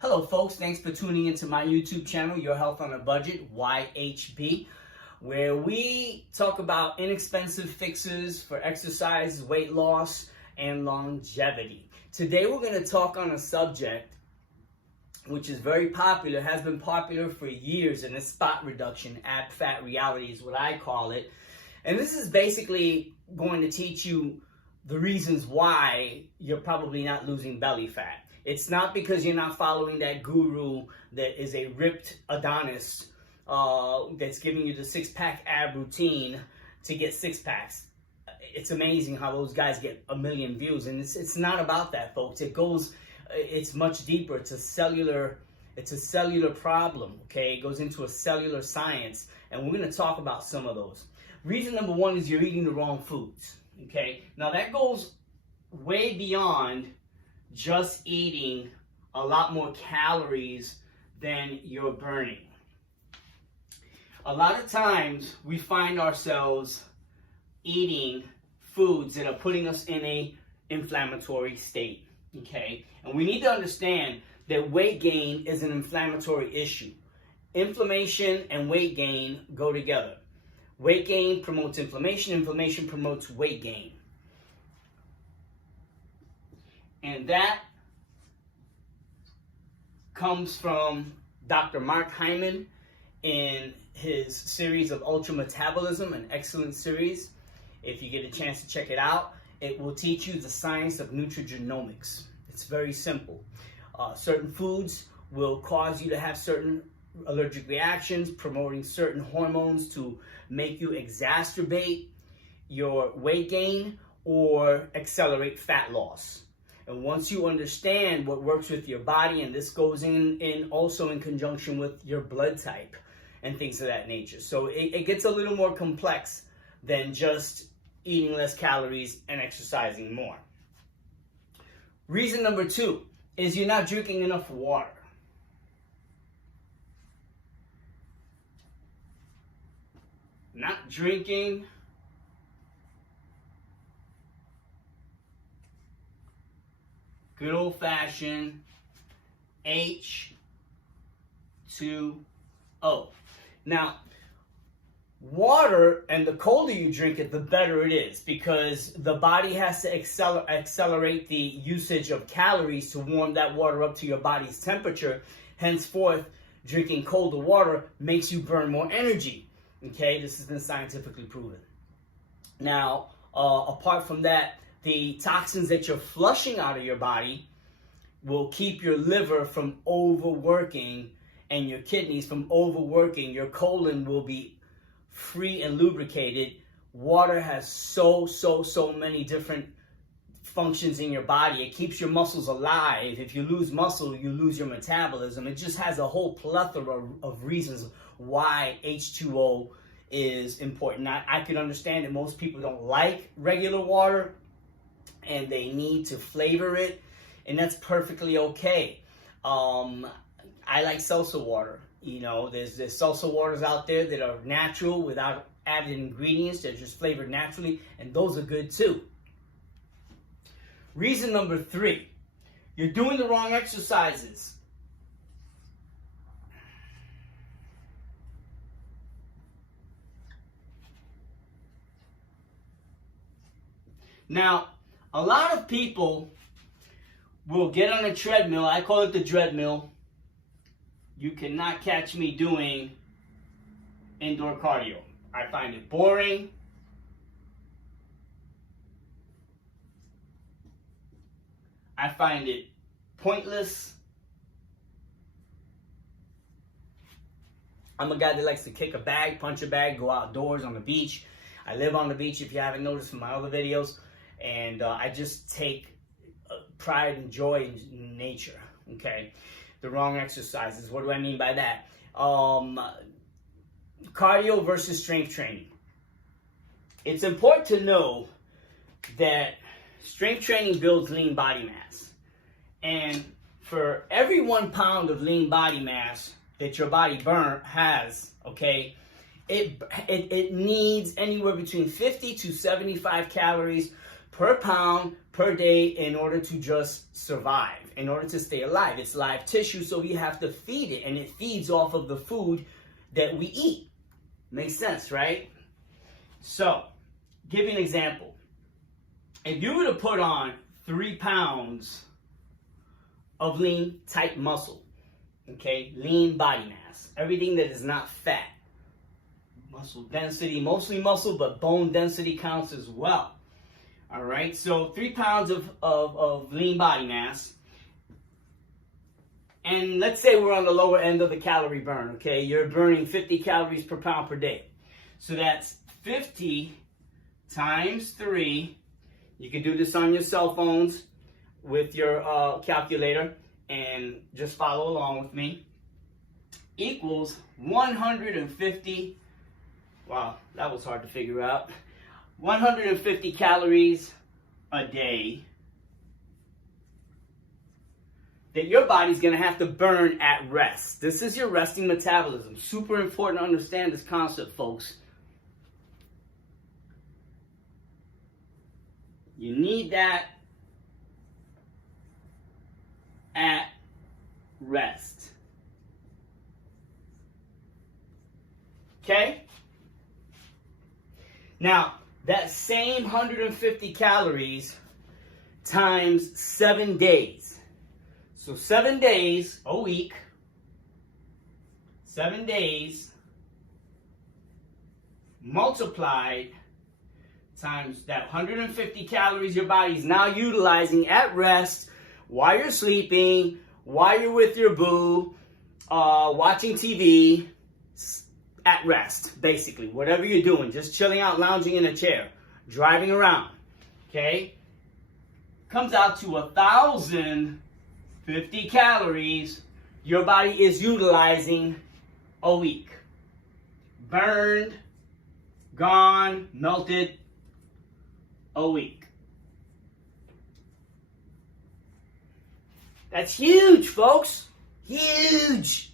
Hello folks, thanks for tuning into my YouTube channel, Your Health on a Budget, YHB, where we talk about inexpensive fixes for exercise, weight loss, and longevity. Today we're going to talk on a subject which is very popular, has been popular for years, and it's spot reduction. Ab fat reality is what I call it. And this is basically going to teach you the reasons why you're probably not losing belly fat. It's not because you're not following that guru that is a ripped Adonis that's giving you the six-pack ab routine to get six packs. It's amazing how those guys get 1 million views, and it's not about that, folks. It's much deeper. It's a cellular problem. Okay, it goes into a cellular science, and we're going to talk about some of those. Reason number one is you're eating the wrong foods. Okay, now that goes way beyond just eating a lot more calories than you're burning. A lot of times we find ourselves eating foods that are putting us in a inflammatory state, okay? And we need to understand that weight gain is an inflammatory issue. Inflammation and weight gain go together. Weight gain promotes inflammation, inflammation promotes weight gain. And that comes from Dr. Mark Hyman in his series of Ultra Metabolism, an excellent series. If you get a chance to check it out, it will teach you the science of nutrigenomics. It's very simple. Certain foods will cause you to have certain allergic reactions, promoting certain hormones to make you exacerbate your weight gain or accelerate fat loss. And once you understand what works with your body, and this goes in also in conjunction with your blood type and things of that nature. So it gets a little more complex than just eating less calories and exercising more. Reason number two is you're not drinking enough water. Not drinking good old-fashioned H2O. Now, water, and the colder you drink it, the better it is, because the body has to accelerate the usage of calories to warm that water up to your body's temperature. Henceforth, drinking colder water makes you burn more energy. Okay, this has been scientifically proven. Now, apart from that, the toxins that you're flushing out of your body will keep your liver from overworking and your kidneys from overworking. Your colon will be free and lubricated. Water has so many different functions in your body. It keeps your muscles alive. If you lose muscle, you lose your metabolism. It just has a whole plethora of reasons why H2O is important. I can understand that most people don't like regular water and they need to flavor it, and that's perfectly okay. I like salsa water. You know, there's salsa waters out there that are natural without added ingredients. They're just flavored naturally, and those are good too. Reason number three, you're doing the wrong exercises. Now, a lot of people will get on a treadmill. I call it the dreadmill. You cannot catch me doing indoor cardio. I find it boring. I find it pointless. I'm a guy that likes to kick a bag, punch a bag, go outdoors on the beach. I live on the beach, if you haven't noticed from my other videos. And I just take pride and joy in nature, okay? The wrong exercises. What do I mean by that? Cardio versus strength training. It's important to know that strength training builds lean body mass. And for every 1 pound of lean body mass that your body has, okay, it needs anywhere between 50 to 75 calories per pound per day in order to just survive, in order to stay alive. It's live tissue, so we have to feed it, and it feeds off of the food that we eat. Makes sense, right? So, give you an example. If you were to put on 3 pounds of lean, tight muscle, okay, lean body mass, everything that is not fat, muscle density, mostly muscle, but bone density counts as well. All right, so 3 pounds of lean body mass, and let's say we're on the lower end of the calorie burn, okay? You're burning 50 calories per pound per day. So that's 50 times 3. You can do this on your cell phones with your calculator and just follow along with me. Equals 150. Wow, that was hard to figure out. 150 calories a day that your body's going to have to burn at rest. This is your resting metabolism. Super important to understand this concept, folks. You need that at rest. Okay? Now, that same 150 calories times 7 days. So 7 days a week, 7 days multiplied times that 150 calories your body's now utilizing at rest while you're sleeping, while you're with your boo, watching TV, at rest, basically. Whatever you're doing, just chilling out, lounging in a chair, driving around, okay? Comes out to 1,050 calories your body is utilizing a week. Burned, gone, melted, a week. That's huge, folks. Huge.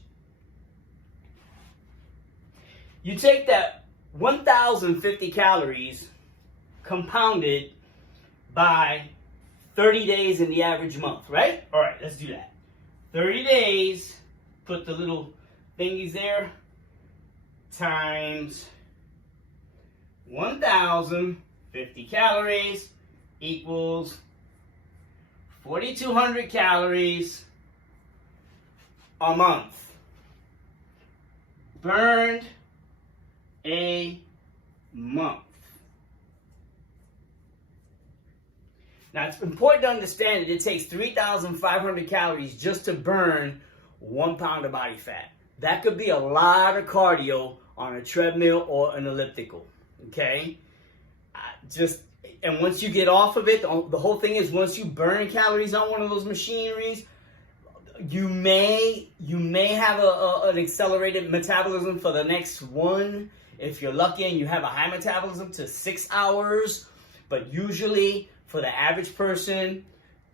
You take that 1,050 calories compounded by 30 days in the average month, right? All right, let's do that. 30 days, put the little thingies there, times 1,050 calories equals 4,200 calories a month. Burned a month. Now, it's important to understand that it takes 3,500 calories just to burn 1 pound of body fat. That could be a lot of cardio on a treadmill or an elliptical, okay? And once you get off of it, the whole thing is once you burn calories on one of those machineries, you may have an accelerated metabolism for the next one, if you're lucky and you have a high metabolism, to 6 hours. But usually for the average person,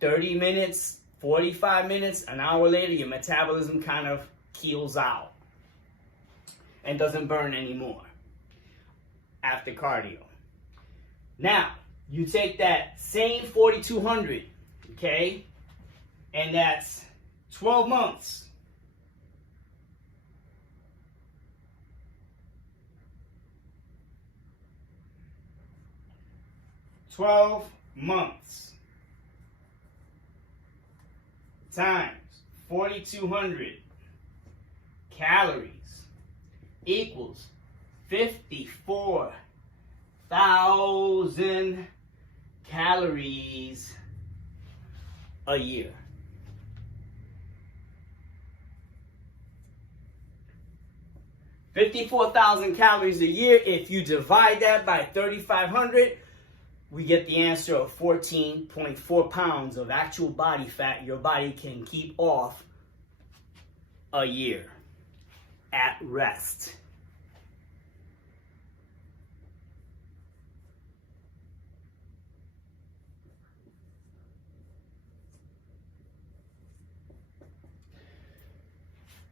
30 minutes, 45 minutes, an hour later, your metabolism kind of keels out and doesn't burn anymore after cardio. Now, you take that same 4,200, okay, and that's 12 months. Times 4,200 calories equals 54,000 calories a year. $54,000 calories a year. If you divide that by 3,500, we get the answer of 14.4 pounds of actual body fat your body can keep off a year at rest.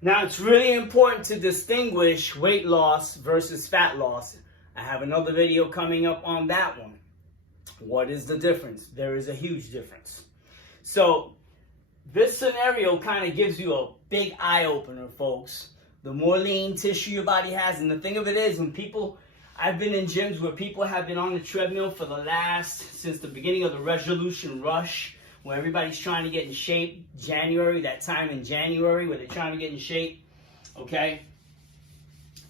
Now, it's really important to distinguish weight loss versus fat loss. I have another video coming up on that one. What is the difference? There is a huge difference. So this scenario kind of gives you a big eye-opener, folks. The more lean tissue your body has, and the thing of it is, I've been in gyms where people have been on the treadmill since the beginning of the resolution rush, where everybody's trying to get in shape. That time in January where they're trying to get in shape, okay?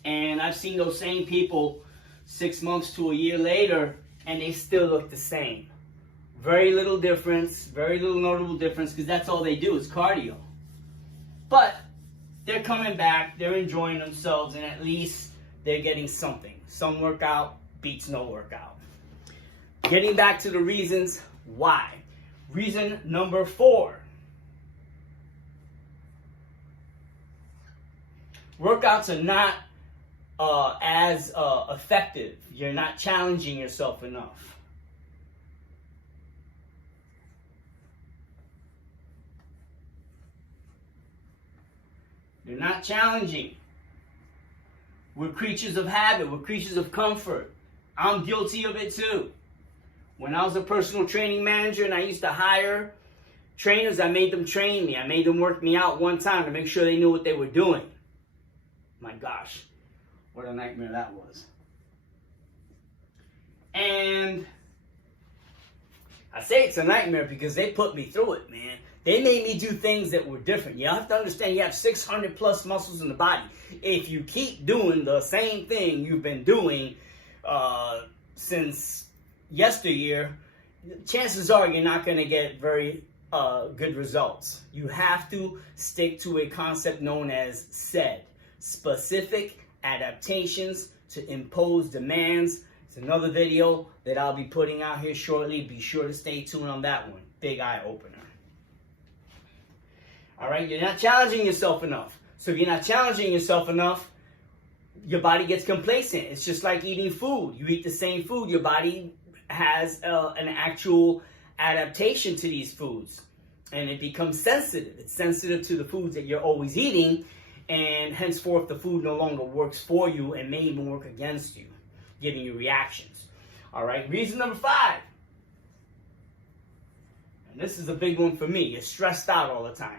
And I've seen those same people 6 months to a year later, and they still look the same. Very little difference, very little notable difference, because that's all they do is cardio. But they're coming back, they're enjoying themselves, and at least they're getting something. Some workout beats no workout. Getting back to the reasons why. Reason number 4. Workouts are not as effective. You're not challenging yourself enough. You're not challenging. We're creatures of habit. We're creatures of comfort. I'm guilty of it too. When I was a personal training manager and I used to hire trainers, I made them train me. I made them work me out one time to make sure they knew what they were doing. My gosh, what a nightmare that was. And I say it's a nightmare because they put me through it, man. They made me do things that were different. You have to understand, you have 600 plus muscles in the body. If you keep doing the same thing you've been doing since yesteryear, chances are you're not going to get very good results. You have to stick to a concept known as SAID, specific adaptations to impose demands. It's another video that I'll be putting out here shortly. Be sure to stay tuned on that one. Big eye opener. All right, you're not challenging yourself enough. So if you're not challenging yourself enough, your body gets complacent. It's just like eating food. You eat the same food, your body has an actual adaptation to these foods. And it becomes sensitive. It's sensitive to the foods that you're always eating. And henceforth, the food no longer works for you and may even work against you, giving you reactions. All right, reason number 5. And this is a big one for me. You're stressed out all the time.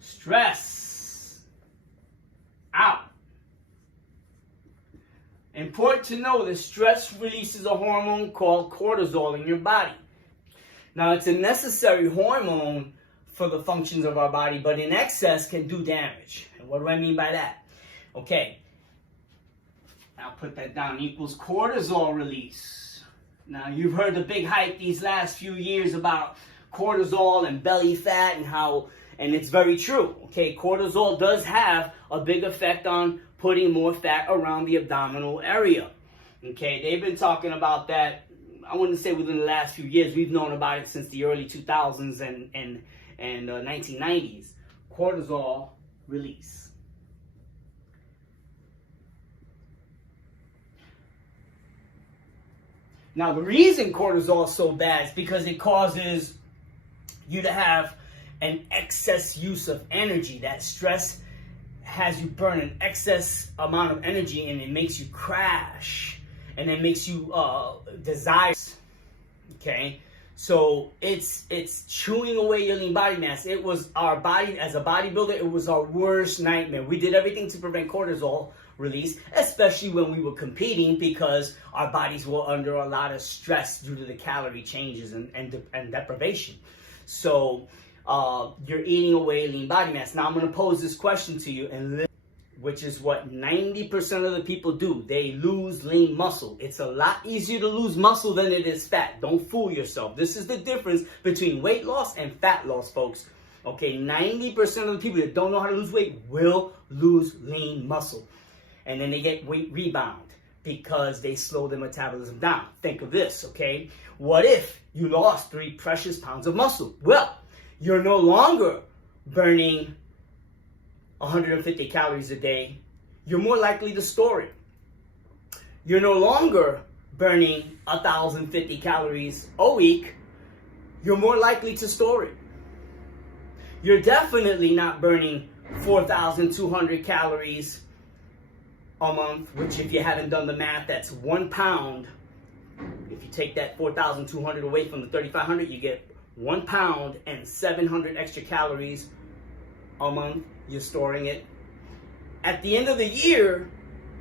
Stress out. Important to know that stress releases a hormone called cortisol in your body. Now, it's a necessary hormone for the functions of our body, but in excess can do damage. And what do I mean by that? Okay, I'll put that down. Equals cortisol release. Now, you've heard the big hype these last few years about cortisol and belly fat and it's very true. Okay, cortisol does have a big effect on putting more fat around the abdominal area. Okay, they've been talking about that, I wouldn't say within the last few years. We've known about it since the early 2000s and 1990s. Cortisol release. Now, the reason cortisol is so bad is because it causes you to have an excess use of energy. That stress has you burn an excess amount of energy, and it makes you crash, and it makes you desire. Okay, so it's chewing away your lean body mass. It was our body, as a bodybuilder, it was our worst nightmare. We did everything to prevent cortisol release, especially when we were competing, because our bodies were under a lot of stress due to the calorie changes and deprivation. So you're eating away lean body mass. Now I'm going to pose this question to you, which is what 90% of the people do. They lose lean muscle. It's a lot easier to lose muscle than it is fat. Don't fool yourself. This is the difference between weight loss and fat loss, folks. Okay, 90% of the people that don't know how to lose weight will lose lean muscle. And then they get weight rebound because they slow their metabolism down. Think of this, okay? What if you lost 3 precious pounds of muscle? Well, you're no longer burning 150 calories a day. You're more likely to store it. You're no longer burning 1,050 calories a week. You're more likely to store it. You're definitely not burning 4,200 calories a month, which, if you haven't done the math, that's 1 pound If you take that 4,200 away from the 3,500, you get 1 pound and 700 extra calories a month. You're storing it. At the end of the year,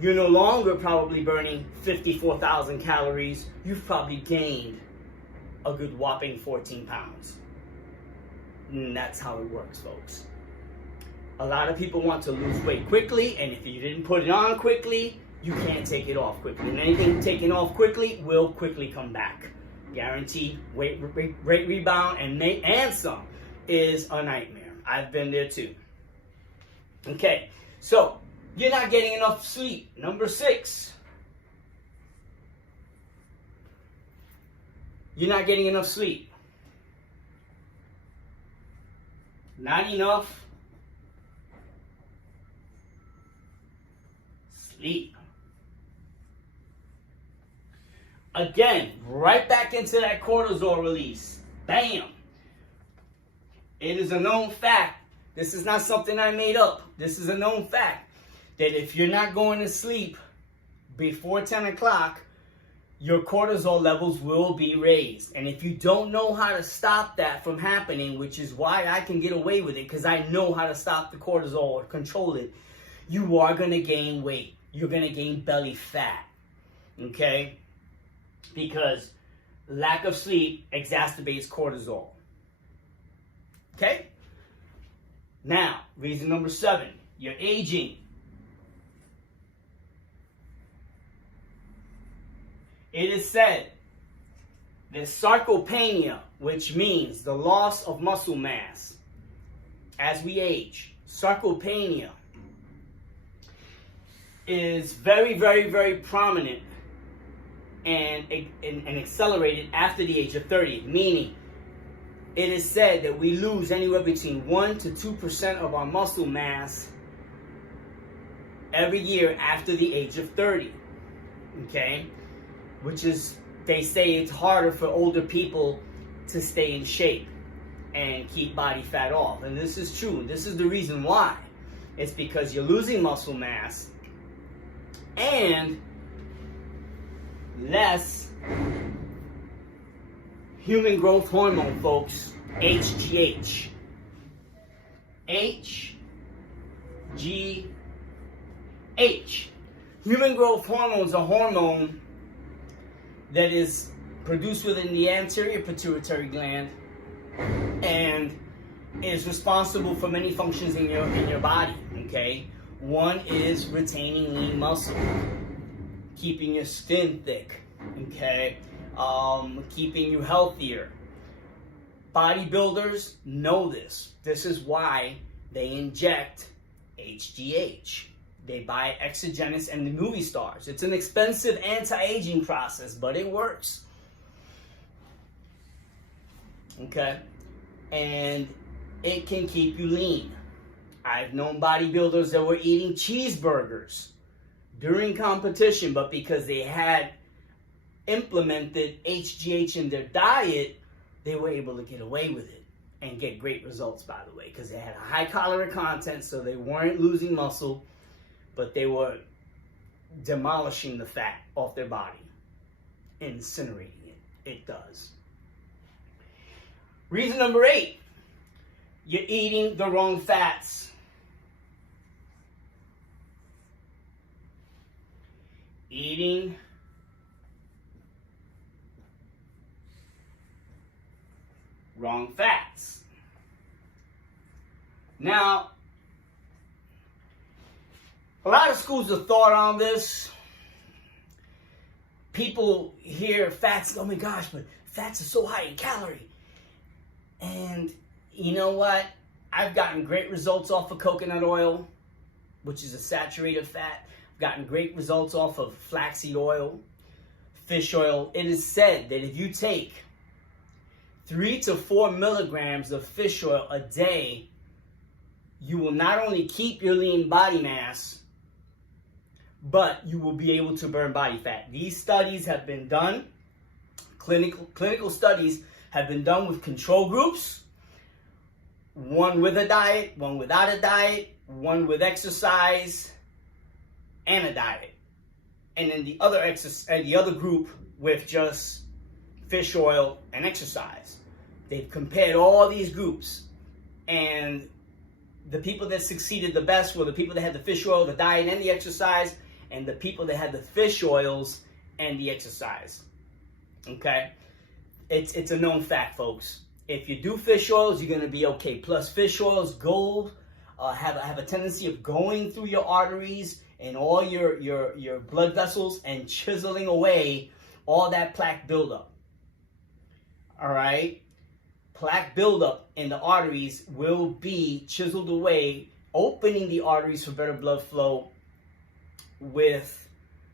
you're no longer probably burning 54,000 calories. You've probably gained a good whopping 14 pounds. And that's how it works, folks. A lot of people want to lose weight quickly, and if you didn't put it on quickly, you can't take it off quickly. And anything taken off quickly will quickly come back. Guaranteed weight rebound and some is a nightmare. I've been there too. Okay, so you're not getting enough sleep. Number 6. You're not getting enough sleep. Not enough sleep. Again, right back into that cortisol release. Bam! It is a known fact. This is not something I made up. This is a known fact that if you're not going to sleep before 10 o'clock, your cortisol levels will be raised. And if you don't know how to stop that from happening, which is why I can get away with it, because I know how to stop the cortisol or control it, you are going to gain weight. You're going to gain belly fat. Okay? Because lack of sleep exacerbates cortisol. Okay? Now, reason number 7, you're aging. It is said that sarcopenia, which means the loss of muscle mass as we age, sarcopenia is very, very, very prominent and accelerated after the age of 30, meaning it is said that we lose anywhere between 1 to 2% of our muscle mass every year after the age of 30, okay? Which is, they say it's harder for older people to stay in shape and keep body fat off. And this is true. This is the reason why. It's because you're losing muscle mass and less human growth hormone, folks. HGH. HGH. Human growth hormone is a hormone that is produced within the anterior pituitary gland and is responsible for many functions in your body, okay? One is retaining lean muscle, keeping your skin thick, okay? Keeping you healthier. Bodybuilders know this. This is why they inject HGH. They buy exogenous and the movie stars. It's an expensive anti-aging process, but it works. Okay? And it can keep you lean. I've known bodybuilders that were eating cheeseburgers during competition, but because they had implemented HGH in their diet, they were able to get away with it and get great results, by the way, because they had a high caloric content, so they weren't losing muscle, but they were demolishing the fat off their body, incinerating it. It does. Reason number 8, you're eating the wrong fats. Eating wrong fats. Now, a lot of schools of thought on this. People hear fats, oh my gosh, but fats are so high in calorie. And you know what? I've gotten great results off of coconut oil, which is a saturated fat. I've gotten great results off of flaxseed oil, fish oil. It is said that if you take 3 to 4 milligrams of fish oil a day, you will not only keep your lean body mass, but you will be able to burn body fat. These studies have been done, clinical studies have been done with control groups, one with a diet, one without a diet, one with exercise and a diet. And then the other group with just fish oil and exercise. They've compared all these groups, and the people that succeeded the best were the people that had the fish oil, the diet, and the exercise, and the people that had the fish oils and the exercise. Okay? It's a known fact, folks. If you do fish oils, you're going to be okay. Plus, fish oils have a tendency of going through your arteries and all your blood vessels and chiseling away all that plaque buildup. All right? Plaque buildup in the arteries will be chiseled away, opening the arteries for better blood flow with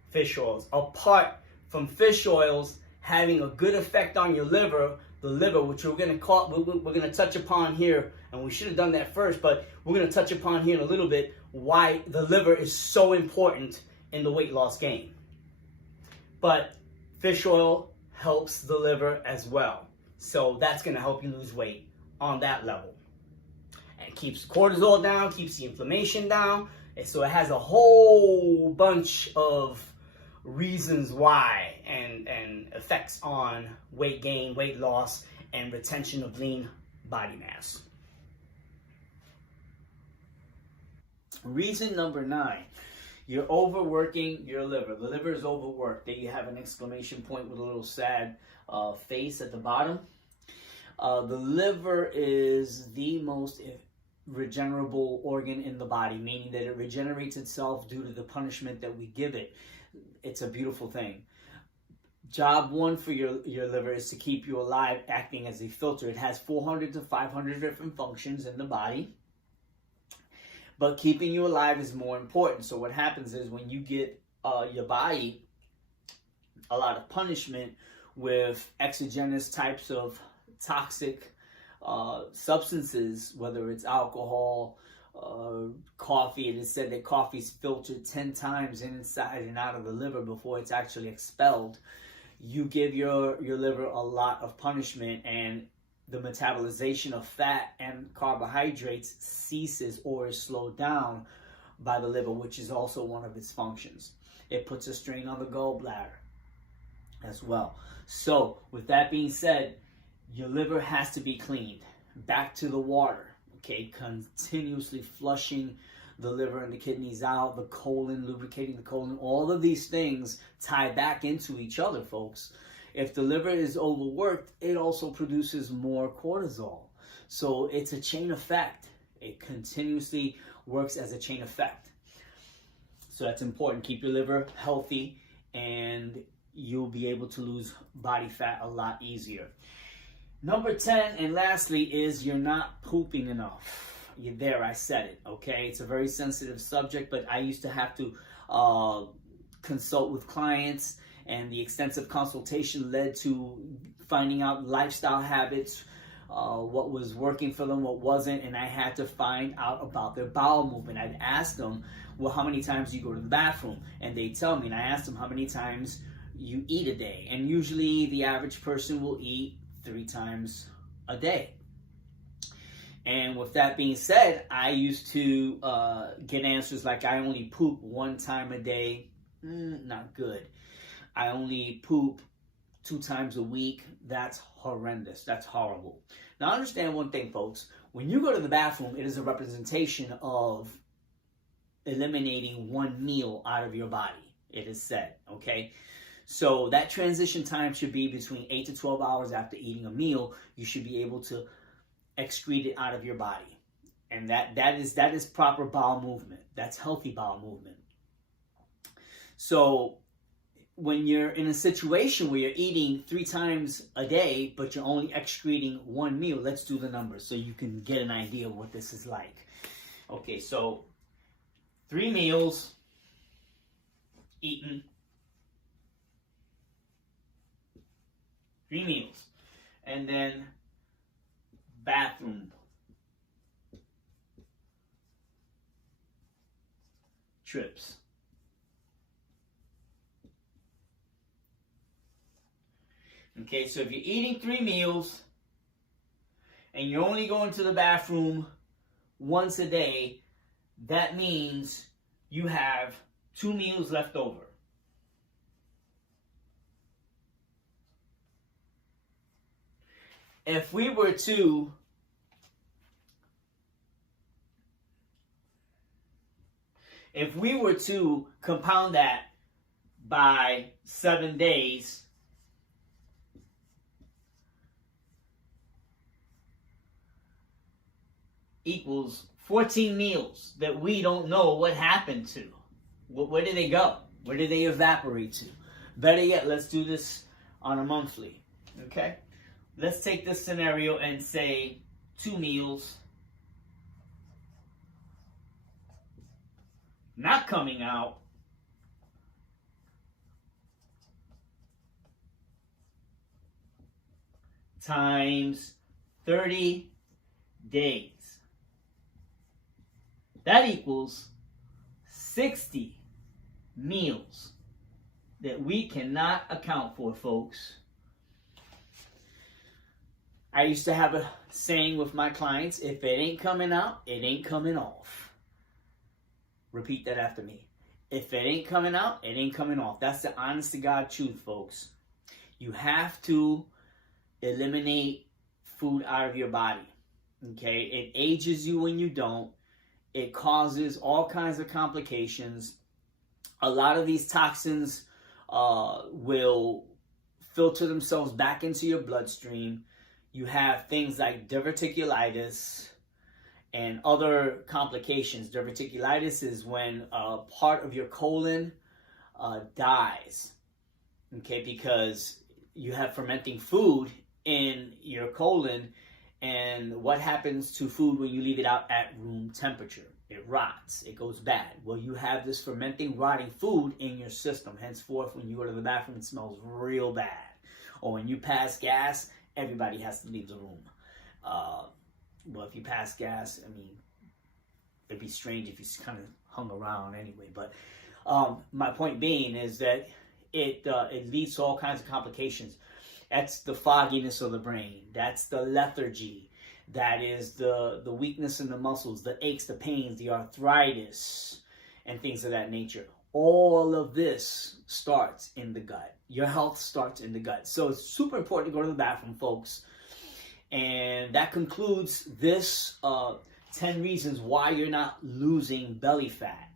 fish oils. Apart from fish oils having a good effect on your liver, the liver, which we're going to touch upon here, and we should have done that first, but we're going to touch upon here in a little bit why the liver is so important in the weight loss game. But fish oil helps the liver as well. So that's going to help you lose weight on that level. And keeps cortisol down, keeps the inflammation down. And so it has a whole bunch of reasons why and effects on weight gain, weight loss, and retention of lean body mass. Reason number 9. You're overworking your liver. The liver is overworked. There you have an exclamation point with a little sad face at the bottom. The liver is the most regenerable organ in the body, meaning that it regenerates itself due to the punishment that we give it. It's a beautiful thing. Job 1 for your liver is to keep you alive, acting as a filter. It has 400 to 500 different functions in the body, but keeping you alive is more important. So what happens is when you get your body a lot of punishment with exogenous types of toxic substances, whether it's alcohol, coffee. It is said that coffee is filtered 10 times inside and out of the liver before it's actually expelled. You give your liver a lot of punishment, and the metabolization of fat and carbohydrates ceases or is slowed down by the liver, which is also one of its functions. It puts a strain on the gallbladder as well. So with that being said, your liver has to be cleaned. Back to the water, okay? Continuously flushing the liver and the kidneys out, the colon, lubricating the colon. All of these things tie back into each other, folks. If the liver is overworked, it also produces more cortisol. So it's a chain effect. It continuously works as a chain effect. So that's important. Keep your liver healthy, and you'll be able to lose body fat a lot easier. Number 10, and lastly, is you're not pooping enough. You're there, I said it, okay? It's a very sensitive subject, but I used to have to consult with clients, and the extensive consultation led to finding out lifestyle habits, what was working for them, what wasn't, and I had to find out about their bowel movement. I'd ask them, well, how many times do you go to the bathroom? And they tell me, and I asked them how many times you eat a day. And usually the average person will eat 3 times a day. And with that being said, I used to get answers like, I only poop 1 time a day. Not good. I only poop 2 times a week. That's horrendous. That's horrible. Now understand one thing, folks. When you go to the bathroom, it is a representation of eliminating 1 meal out of your body. It is said, okay? So that transition time should be between 8 to 12 hours after eating a meal. You should be able to excrete it out of your body. And that is proper bowel movement. That's healthy bowel movement. So when you're in a situation where you're eating 3 times a day, but you're only excreting 1 meal, let's do the numbers so you can get an idea of what this is like. Okay, so 3 meals eaten. 3 meals. And then bathroom trips. Okay, so if you're eating 3 meals and you're only going to the bathroom once a day, that means you have 2 meals left over. if we were to compound that by 7 days, equals 14 meals that we don't know what happened to. Where did they go? Where did they evaporate to? Better yet, let's do this on a monthly, okay? Let's take this scenario and say 2 meals not coming out times 30 days. That equals 60 meals that we cannot account for, folks. I used to have a saying with my clients, if it ain't coming out, it ain't coming off. Repeat that after me. If it ain't coming out, it ain't coming off. That's the honest to God truth, folks. You have to eliminate food out of your body. Okay? It ages you when you don't. It causes all kinds of complications. A lot of these toxins will filter themselves back into your bloodstream. You have things like diverticulitis and other complications. Diverticulitis is when part of your colon dies, okay, because you have fermenting food in your colon. And what happens to food when you leave it out at room temperature? It rots. It goes bad. Well, you have this fermenting, rotting food in your system. Henceforth, when you go to the bathroom, it smells real bad. Or when you pass gas, everybody has to leave the room. Well, if you pass gas, I mean, it'd be strange if you kind of hung around anyway. But my point being is that it leads to all kinds of complications. That's the fogginess of the brain. That's the lethargy. That is the weakness in the muscles, the aches, the pains, the arthritis, and things of that nature. All of this starts in the gut. Your health starts in the gut. So it's super important to go to the bathroom, folks. And that concludes this 10 reasons why you're not losing belly fat.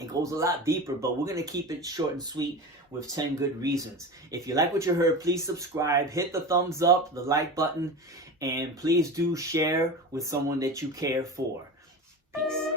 It goes a lot deeper, but we're going to keep it short and sweet with 10 good reasons. If you like what you heard, please subscribe, hit the thumbs up, the like button, and please do share with someone that you care for. Peace.